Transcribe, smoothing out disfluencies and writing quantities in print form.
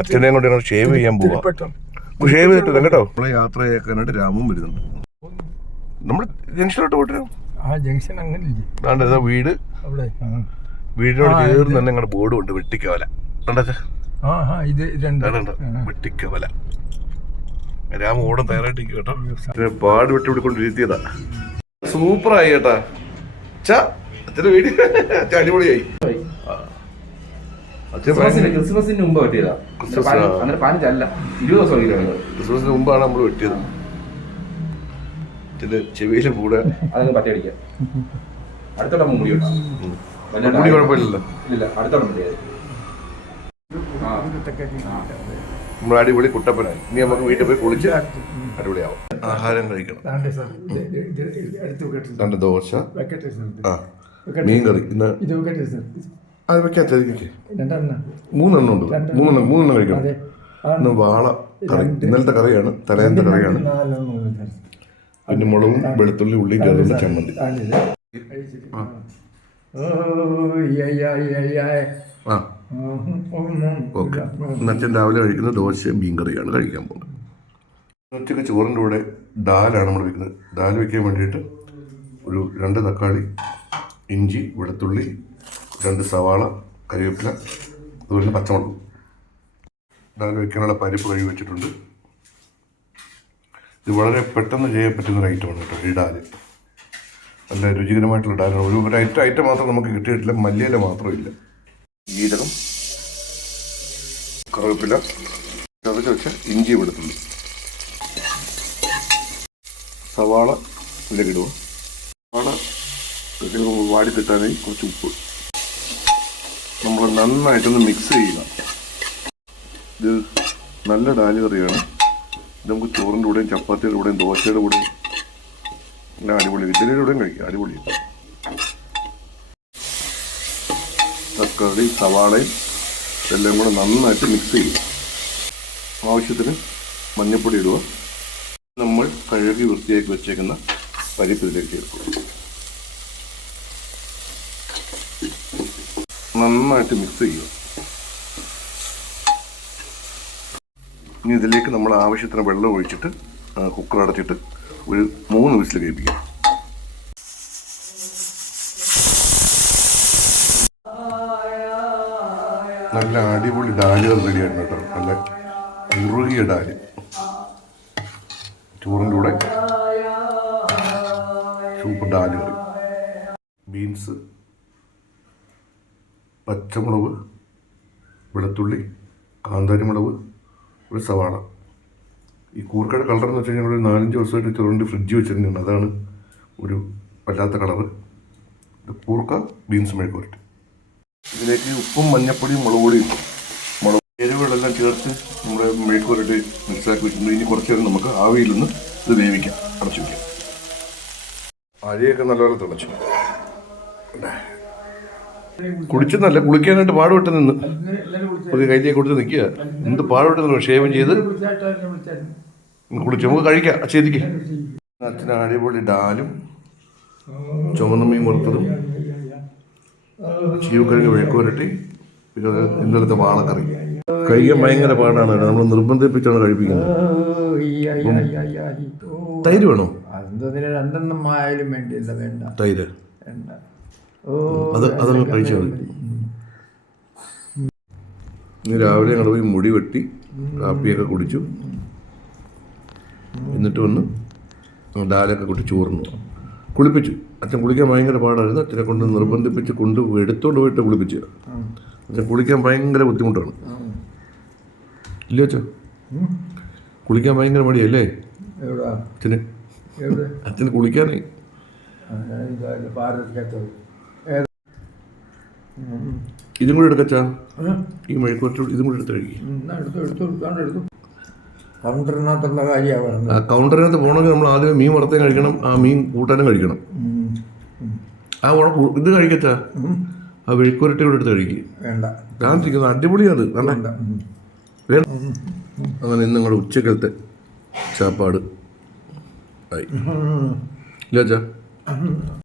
അച്ഛനെയും കൊണ്ട് ഞങ്ങൾ ഷേവ് ചെയ്യാൻ പോവാം. ഷേവ് ചെയ്തിട്ടില്ല കേട്ടോ. നമ്മളെ യാത്രയാക്കാനായിട്ട് രാമും വരുന്നുണ്ട്. നമ്മൾ ജംഗ്ഷനിലോട്ട് പോയിട്ട് ജംഗ്ഷൻ അങ്ങനെ വീട് വീടിനോട് ചേർന്ന് തന്നെ ഞങ്ങളുടെ ബോർഡും ഉണ്ട്, വെട്ടിക്കവല. വെട്ടിക്കവല. രാമ ഓടം തയ്യാറായിട്ടിരിക്കും കേട്ടോ. പാട് വെട്ടി വിടിക്കൊണ്ടിരുത്തിയതാ. സൂപ്പറായി കേട്ടാ. അച്ഛന്റെ വീട് അടിപൊളിയായി. ക്രിസ്മസിന് മുമ്പ് വെട്ടിയതാ. ക്രിസ്മസിന് മുമ്പാണ് നമ്മൾ വെട്ടിയത്. ചെവിയിലും കൂടെ അതങ്ങ് പറ്റടിക്കാം. അടുത്തോടെ മുടി മുടി കുഴപ്പമില്ലല്ലോ. ഇല്ല, അടുത്തോടെ മുടിയായി. നമ്മൾ അടിപൊളി കുട്ടപ്പനായി. ഇനി നമുക്ക് വീട്ടിൽ പോയി കുളിച്ച് അടിപൊളിയാവും. ആഹാരം കഴിക്കണം. രണ്ട് ദോശ, മീൻകറി. ഇന്ന് അത് വെക്കാത്ത മൂന്നെണ്ണം ഉണ്ട്. മൂന്നെണ്ണം കഴിക്കണം. ഇന്ന് വാള കറി, ഇന്നലത്തെ കറിയാണ്, തലേന്നത്തെ കറിയാണ്. പിന്നെ മുളകും വെളുത്തുള്ളി ഉള്ളിയും ചേർന്ന ചമ്മന്തി. ഓക്കെ. അച്ഛൻ രാവിലെ കഴിക്കുന്ന ദോശയും മീൻകറിയാണ് കഴിക്കാൻ പോകുന്നത്. ഉച്ചയ്ക്ക് ചോറിൻ്റെ കൂടെ ദാലാണ് നമ്മൾ വെക്കുന്നത്. ദാൽ വെക്കാൻ വേണ്ടിയിട്ട് ഒരു 2 തക്കാളി, ഇഞ്ചി, വെളുത്തുള്ളി, 2 സവാള, കറിവേപ്പില, അതുപോലെ പച്ചമുളക്. ദാൽ വെക്കാനുള്ള പരിപ്പ് കഴുകി വെച്ചിട്ടുണ്ട്. ഇത് വളരെ പെട്ടെന്ന് ചെയ്യാൻ പറ്റുന്നൊരു ഐറ്റമാണ് കേട്ടോ ഈ ഡാല്. നല്ല രുചികരമായിട്ടുള്ള ഡാലാണ്. ഒരു ഐറ്റം മാത്രം നമുക്ക് കിട്ടിയിട്ടില്ല, മല്ലിയില മാത്രമില്ല. ജീരകം, കറിവേപ്പില, ചതച്ച് വെച്ച ഇഞ്ചി, വെളുത്തുള്ളി, സവാള ഇതിലേക്കിടുക. സവാള വാടി കിട്ടാനായി കുറച്ച് ഉപ്പ്. നമ്മൾ നന്നായിട്ടൊന്ന് മിക്സ് ചെയ്യുക. ഇത് നല്ല ഡാല് കറിയാണ്. നമുക്ക് ചോറിൻ്റെ കൂടെയും ചപ്പാത്തിയുടെ കൂടെയും ദോശയുടെ കൂടെയും എല്ലാം അടിപൊളി. ഇഡ്ഡലിയുടെ കൂടെയും കഴിക്കാം, അടിപൊളി. തക്കാളി, സവാളയും എല്ലാം കൂടെ നന്നായിട്ട് മിക്സ് ചെയ്യുക. ആവശ്യത്തിന് മഞ്ഞൾപ്പൊടി ഇടുക. നമ്മൾ കഴുകി വൃത്തിയാക്കി വെച്ചേക്കുന്ന പരിപ്പ് ഇതിലേക്ക് ചേർക്കുക. നന്നായിട്ട് മിക്സ് ചെയ്യുക. ഇനി ഇതിലേക്ക് നമ്മൾ ആവശ്യത്തിന് വെള്ളം ഒഴിച്ചിട്ട് കുക്കർ അടച്ചിട്ട് ഒരു 3 വിസിൽ കേൾപ്പിക്കാം. നല്ല അടിപൊളി ഡാലുകൾ റെഡിയായിരുന്നു കേട്ടോ. നല്ല കുറുകിയ ഡാല് ചോറിൻ്റെ കൂടെ സൂപ്പർ ഡാല് കറി. ബീൻസ്, പച്ചമുളക്, വെളുത്തുള്ളി, കാന്താരി മുളക്, ഒരു സവാള. ഈ കൂർക്കയുടെ കളർ എന്ന് വെച്ച് കഴിഞ്ഞാൽ ഒരു 4-5 ദിവസമായിട്ട് ചോറിൻ്റെ ഫ്രിഡ്ജ് വെച്ചിട്ടുണ്ട്. അതാണ് ഒരു വല്ലാത്ത കളറ്. ഇത് കൂർക്ക, ബീൻസ് മെഴുക്കുവരട്ടി. ഇതിലേക്ക് ഉപ്പും മഞ്ഞപ്പൊടിയും മുളക് പൊടിയും എരിവുകളെല്ലാം ചേർത്ത് നമ്മുടെ മെഴുക്കുവരട്ടി മിക്സാക്കി വെച്ചിട്ടുണ്ട്. ഇനി കുറച്ച് നേരം നമുക്ക് ആവിയിലൊന്ന് ഇത് വേവിക്കാം, അടച്ചു വയ്ക്കാം. അരിയൊക്കെ നല്ലപോലെ തിളച്ചു. കുടിച്ചെന്നല്ല, കുളിക്കാനായിട്ട് പാടുപെട്ട് നിന്ന് ഒരു കൈലേക്ക് കൊടുത്ത് നിൽക്കുക. എന്ത് പാടുപെട്ട് നിന്ന് ഷേവും ചെയ്ത് കുളിച്ച് നമുക്ക് കഴിക്കാം. ചെയ്തിക്ക് അച്ഛന് അടിപൊളി ഡാലും ചുവന്ന മീൻ വറുത്തതും ചീവക്കഴിഞ്ഞ് വെഴുക്കുവരട്ടി, പിന്നെ ഇന്നലത്തെ വാളക്കറി. കഴിക്കാൻ ഭയങ്കര പാടാണ്. നമ്മൾ നിർബന്ധിപ്പിച്ചാണ് കഴിപ്പിക്കുന്നത്. തൈര് വേണോ? തൈര് അതൊന്ന് കഴിച്ചാൽ മതി. ഇന്ന് രാവിലെ ഞങ്ങൾ പോയി മുടി വെട്ടി കാപ്പിയൊക്കെ കുടിച്ചു. എന്നിട്ട് വന്ന് ഡാലൊക്കെ കൂട്ടി ചോറിന്നു കുളിപ്പിച്ചു. അച്ഛൻ കുളിക്കാൻ ഭയങ്കര പാടായിരുന്നു. അച്ഛനെ കൊണ്ട് നിർബന്ധിപ്പിച്ച് എടുത്തോണ്ട് പോയിട്ട് കുളിപ്പിച്ചു. അച്ഛൻ കുളിക്കാൻ ഭയങ്കര ബുദ്ധിമുട്ടാണ്. ഇല്ല അച്ഛൻ കുളിക്കാൻ ഭയങ്കര മടിയല്ലേ അച്ഛന് കുളിക്കാനേ. ഇതും കൂടെ എടുക്കച്ചാ, ഈ മെഴുക്കുവരട്ടി ഇതും കൂടെ എടുത്ത് കഴിക്കും. കൗണ്ടറിനകത്തുള്ള കാര്യമാണ്. ആ കൗണ്ടറിനകത്ത് പോകണമെങ്കിൽ നമ്മൾ ആദ്യം മീൻ വറുത്തേം കഴിക്കണം, ആ മീൻ കൂട്ടാനും കഴിക്കണം. ആ ഇത് കഴിക്കച്ചാ, ആ മെഴുക്കുവരട്ടി കൂടെ എടുത്ത് കഴിക്കും. കാണിച്ചിരിക്കുന്നത് അടിപൊളിയാണ്. അങ്ങനെ ഇന്ന് നിങ്ങളുടെ ഉച്ചക്കലത്തെ ചാപ്പാട് ആയി ഇല്ല അച്ഛാ.